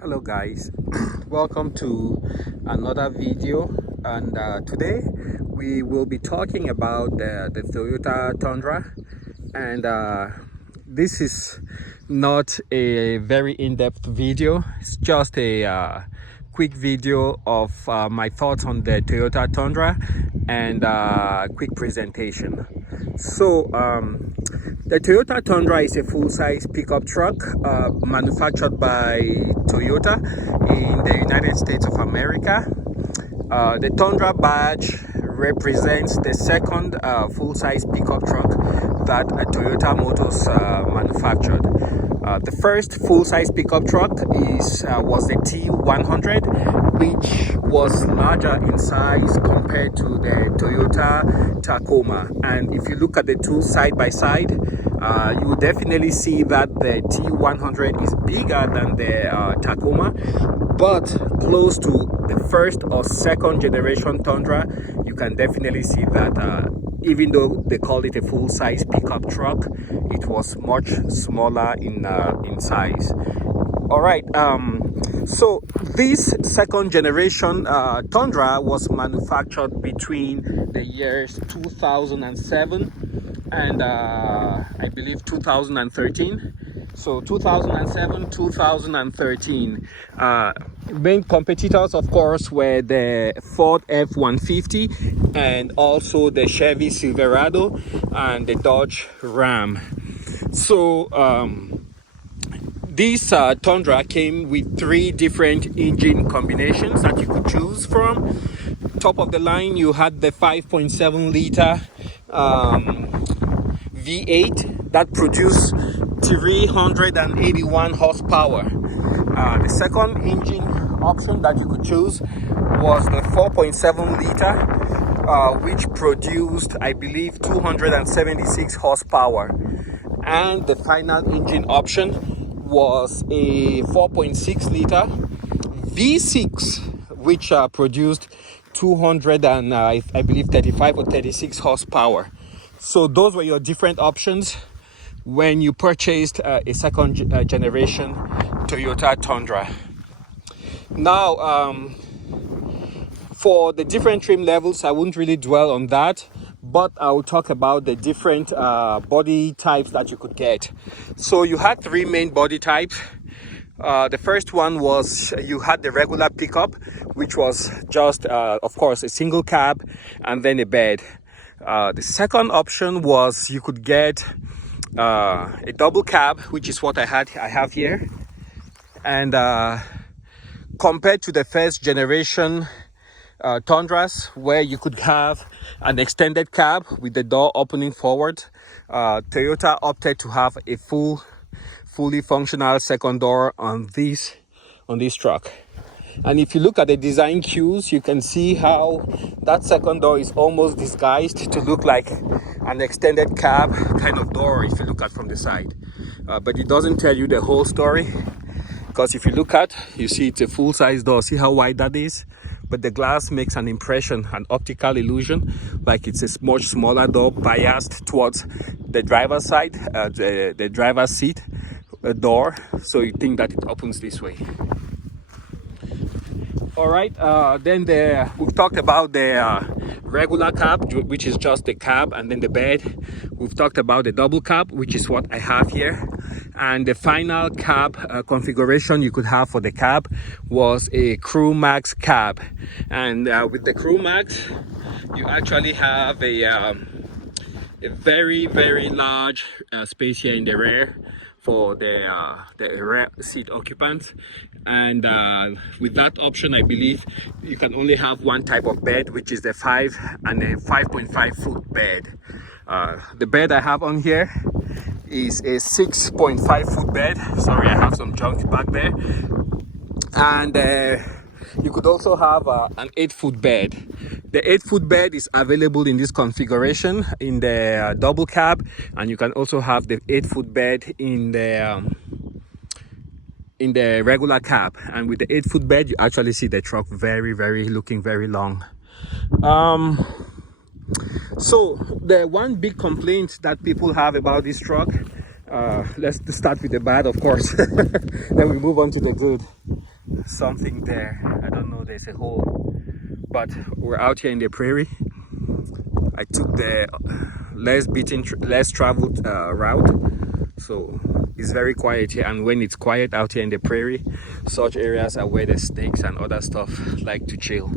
Hello guys, welcome to another video, and today we will be talking about the Toyota Tundra. And this is not a very in-depth video. It's just a quick video of my thoughts on the Toyota Tundra and quick presentation. So the Toyota Tundra is a full-size pickup truck manufactured by Toyota in the United States of America. The Tundra badge represents the second full-size pickup truck that Toyota Motors manufactured. The first full-size pickup truck was the T100, which was larger in size compared to the Toyota Tacoma. And if you look at the two side by side, you will definitely see that the T100 is bigger than the Tacoma, but close to the first or second generation Tundra. You can definitely see that even though they called it a full-size pickup truck, it was much smaller in size. All right, so this second generation Tundra was manufactured between the years 2007 and I believe 2013. So 2007, 2013. Main competitors, of course, were the Ford F-150 and also the Chevy Silverado and the Dodge Ram. So this Tundra came with 3 different engine combinations that you could choose from. Top of the line, you had the 5.7 liter V8 that produced 381 horsepower. The second engine option that you could choose was the 4.7 liter, which produced, I believe, 276 horsepower. And the final engine option was a 4.6 liter V6, which produced 200 and I believe 35 or 36 horsepower. So those were your different options when you purchased a second generation Toyota Tundra. Now, for the different trim levels, I wouldn't really dwell on that, but I will talk about the different body types that you could get. So you had 3 main body types. The first one was you had the regular pickup, which was just, of course, a single cab and then a bed. The second option was you could get a double cab, which is what I have here. And compared to the first generation Tundras, where you could have an extended cab with the door opening forward, Toyota opted to have a fully functional second door on this truck. And if you look at the design cues, you can see how that second door is almost disguised to look like an extended cab kind of door if you look at from the side. But it doesn't tell you the whole story, because if you look at, you see it's a full-size door. See how wide that is? But the glass makes an impression, an optical illusion, like it's a much smaller door biased towards the driver's side, the driver's seat door. So you think that it opens this way. All right, then we've talked about the regular cab, which is just the cab and then the bed. We've talked about the double cab, which is what I have here. And the final cab configuration you could have for the cab was a Crew Max cab. And with the Crew Max, you actually have a very, very large space here in the rear for the rear seat occupants. And with that option, I believe you can only have one type of bed, which is the 5 and a 5.5 foot bed. The bed I have on here is a 6.5 foot bed. Sorry, I have some junk back there. And you could also have an 8-foot bed. The 8-foot bed is available in this configuration in the double cab, and you can also have the 8-foot bed in the regular cab. And with the 8-foot bed, you actually see the truck looking very long. So the one big complaint that people have about this truck, let's start with the bad, of course. Then we move on to the good. something there. I don't know, there's a hole. But we're out here in the prairie. I took the less traveled route, so it's very quiet here. And when it's quiet out here in the prairie, such areas are where the snakes and other stuff like to chill.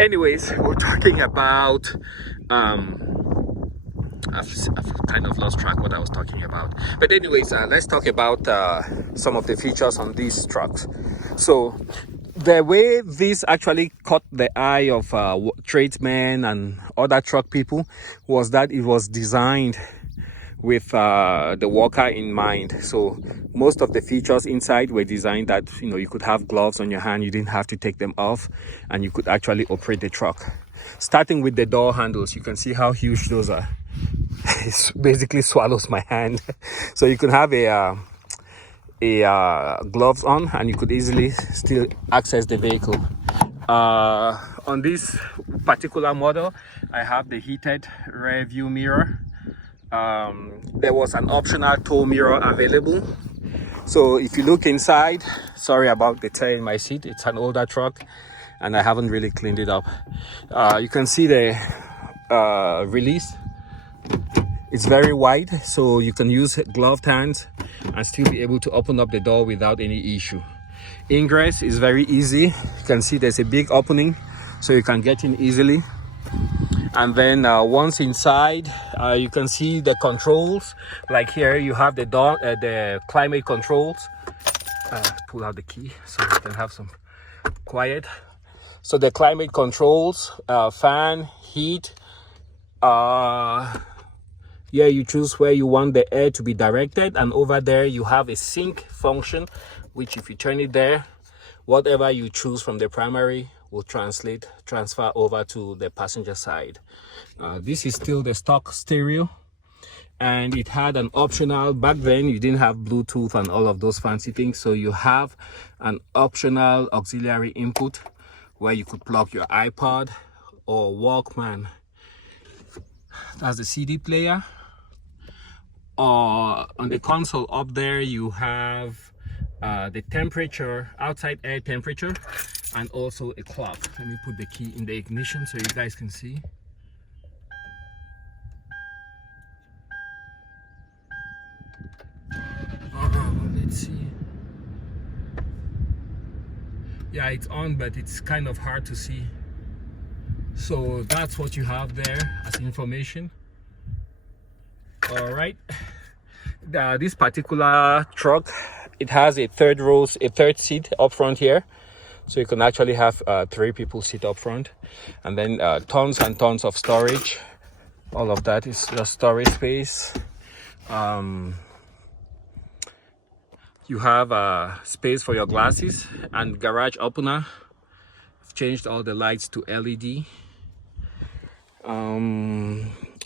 Anyways, we're talking about I've kind of lost track what I was talking about. But anyways, let's talk about some of the features on these trucks. So the way this actually caught the eye of tradesmen and other truck people was that it was designed with the worker in mind. So most of the features inside were designed that, you know, you could have gloves on your hand, you didn't have to take them off, and you could actually operate the truck. Starting with the door handles, you can see how huge those are. It basically swallows my hand. So you could have a gloves on and you could easily still access the vehicle. On this particular model, I have the heated rear view mirror. There was an optional tow mirror available. So if you look inside, sorry about the tear in my seat, it's an older truck and I haven't really cleaned it up. You can see the release. It's very wide, so you can use gloved hands and still be able to open up the door without any issue. Ingress is very easy. You can see there's a big opening, so you can get in easily. And then once inside, you can see the controls. Like here, you have the door, the climate controls. Pull out the key so you can have some quiet. So the climate controls, fan, heat. Yeah, you choose where you want the air to be directed, and over there you have a sync function, which if you turn it there, whatever you choose from the primary will transfer over to the passenger side. This is still the stock stereo, and it had an optional, back then you didn't have Bluetooth and all of those fancy things, so you have an optional auxiliary input where you could plug your iPod or Walkman. That's the CD player. On the console up there, you have the temperature, outside air temperature, and also a clock. Let me put the key in the ignition so you guys can see. Let's see. Yeah, it's on, but it's kind of hard to see. So that's what you have there as information. All right, this particular truck, it has a third seat up front here, so you can actually have 3 people sit up front, and then tons and tons of storage. All of that is just storage space. You have space for your glasses and garage opener. I've changed all the lights to LED.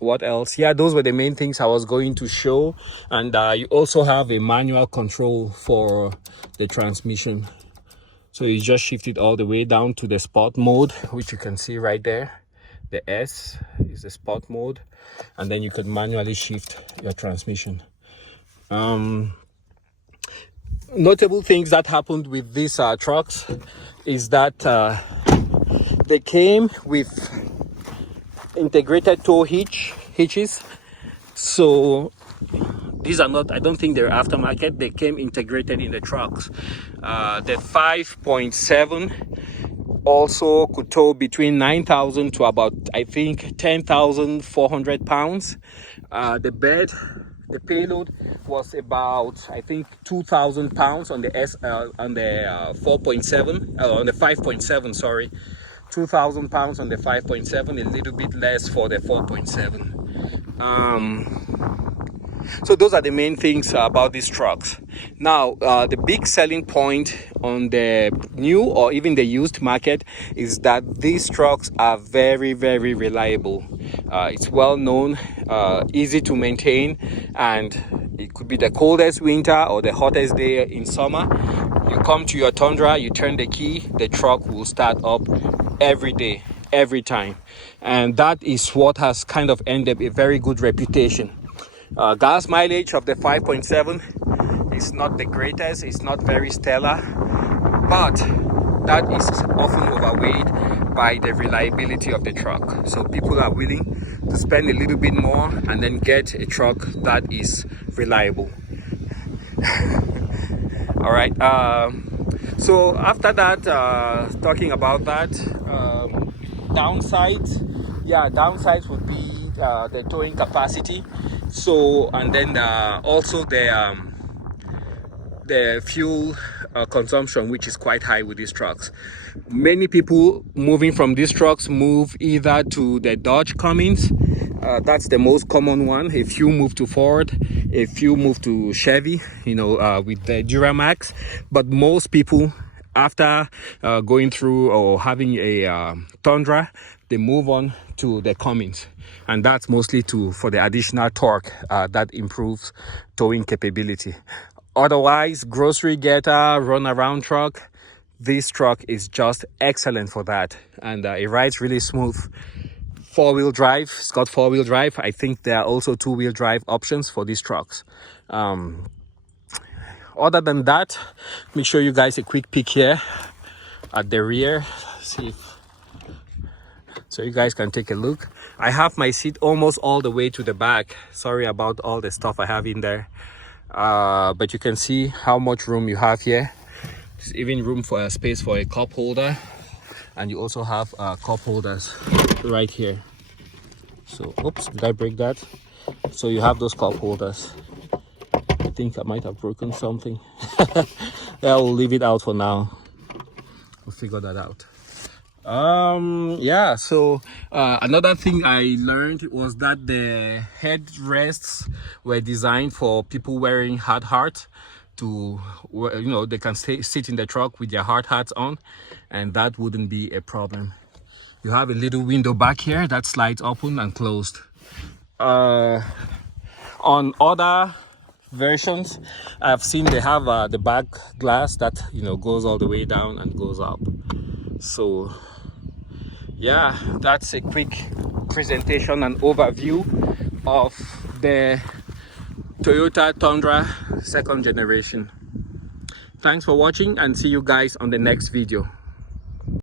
What else? Yeah, those were the main things I was going to show. And you also have a manual control for the transmission, so you just shift it all the way down to the sport mode, which you can see right there. The S is the sport mode, and then you could manually shift your transmission. Notable things that happened with these trucks is that they came with integrated tow hitches. So these are not, I don't think they're aftermarket, they came integrated in the trucks. The 5.7 also could tow between 9,000 to about, I think, 10,400 pounds. The payload was about, I think, 2,000 pounds on the 4.7, on the 5.7, sorry. 2,000 pounds on the 5.7, a little bit less for the 4.7. So those are the main things about these trucks. Now, the big selling point on the new or even the used market is that these trucks are very, very reliable. It's well known, easy to maintain, and it could be the coldest winter or the hottest day in summer. You come to your Tundra, you turn the key, the truck will start up every day, every time. And that is what has kind of ended up a very good reputation. Gas mileage of the 5.7 is not the greatest, it's not very stellar, but that is often overweighed by the reliability of the truck. So people are willing to spend a little bit more and then get a truck that is reliable. All right, so after that, talking about that, downsides would be the towing capacity. So, and then also the fuel consumption, which is quite high with these trucks. Many people moving from these trucks move either to the Dodge Cummins, that's the most common one. A few move to Ford, a few move to Chevy, you know, with the Duramax. But most people, after going through or having a Tundra, they move on to the Cummins, and that's mostly for the additional torque that improves towing capability. Otherwise, grocery getter, run around truck, this truck is just excellent for that, and it rides really smooth. Four-wheel drive, it's got four-wheel drive. I think there are also two-wheel drive options for these trucks. Other than that, let me show you guys a quick peek here at the rear. See if, so you guys can take a look. I have my seat almost all the way to the back. Sorry about all the stuff I have in there. But you can see how much room you have here. There's even room for a space for a cup holder, and you also have cup holders right here. So, oops, did I break that? So you have those cup holders. I think I might have broken something. Yeah, we'll leave it out for now. We'll figure that out. Yeah, so another thing I learned was that the headrests were designed for people wearing hard hat, to, you know, they can sit in the truck with their hard hats on, and that wouldn't be a problem. You have a little window back here that slides open and closed. On other versions, I've seen they have the back glass that, you know, goes all the way down and goes up. So yeah, that's a quick presentation and overview of the Toyota Tundra 2nd generation. Thanks for watching, and see you guys on the next video.